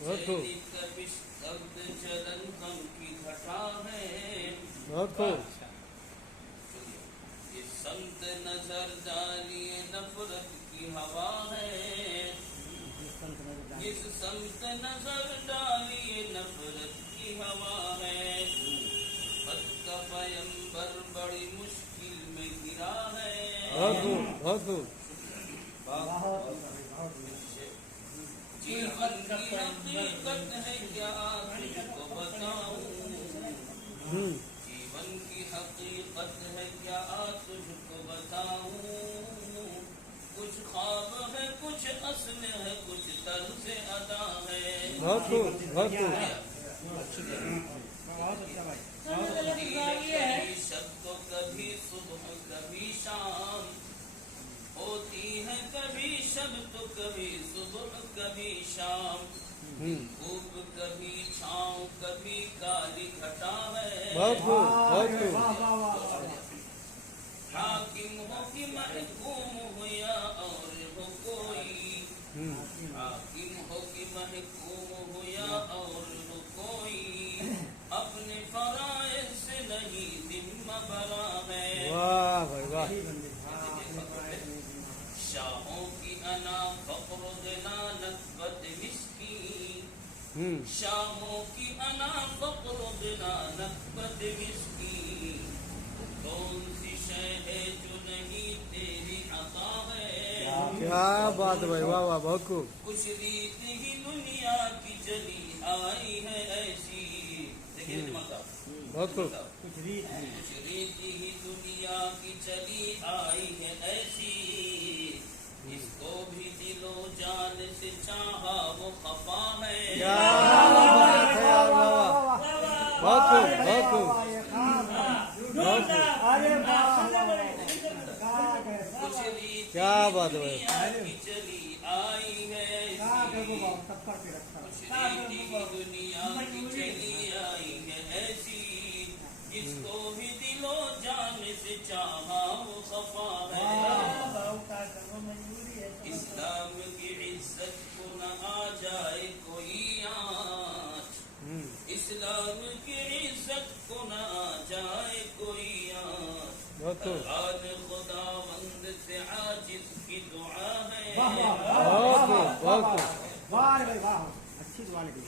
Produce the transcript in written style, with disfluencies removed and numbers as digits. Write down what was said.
بہت خوب چلن غم کی گھٹا ہے، بہت خوب یہ سمت نظر ڈالیے نفرت کی ہوا ہے، جس سمت نظر ڈالیے نفرت کی ہوا ہے، خود کا پیمبر بڑی مشکل میں گرا ہے، بہت خوب بہت خوب جیون کی حقیقت ہے کیا تجھ کو بتاؤں، جیون کی حقیقت ہے کیا تجھ کو بتاؤں، کچھ خواب ہے کچھ اصل ہے کچھ طرز ادا ہے، بہت خوب بہت خوب کبھی شب تو کبھی صبح کبھی شام، ہوتی ہے کبھی شب تو کبھی صبح کبھی شام، دھوپ کبھی چھاؤں کبھی کالی گھٹا ہے، بہت خوب بہت خوب حاکم ہو کہ محکوم ہو یا اور ہو کوئی، حاکم ہو کہ محکوم ہو یا اور ہو کوئی، اپنے فرائض سے نہیں ذمہ برا ہے، واہ بھائی واہ شاہوں کی انا فقر و دلالت بد مسکین، شاہوں کی انا فقر و دلالت بد مسکین، کون سی شے ہے جو نہیں تیری عطا ہے، کیا بات بھائی واہ واہ بہت خوب کچھ ریت ہی دنیا کی چلی آئی ہے ایسی، دیکھیے دماغ بہت خوب کچھ ریت ہی دنیا کی چلی آئی ہے ایسی، اس کو بھی دل و جان سے چاہا وہ خفا ہے، کیا بات ہے یار واہ واہ بہت خوب بہت خوب بہت خوب کچھ ریت کیا بات ہے بھائی دنیا کی چلی آئی ہے ایسی، کچھ ریت ہی دنیا کی چلی آئی ہے ایسی، جس کو بھی دل و جان سے چاہا وہ خفا ہے، اسلام کی عزت کو نہ آ جائے کوئی آنچ، اسلام کی عزت کو نہ آ جائے کوئی آنچ، بہت خوب آج خداوند سے عاجز کی دعا ہے، بہت خوب بہت خوب واہ بھائی واہ اچھی دعا لگی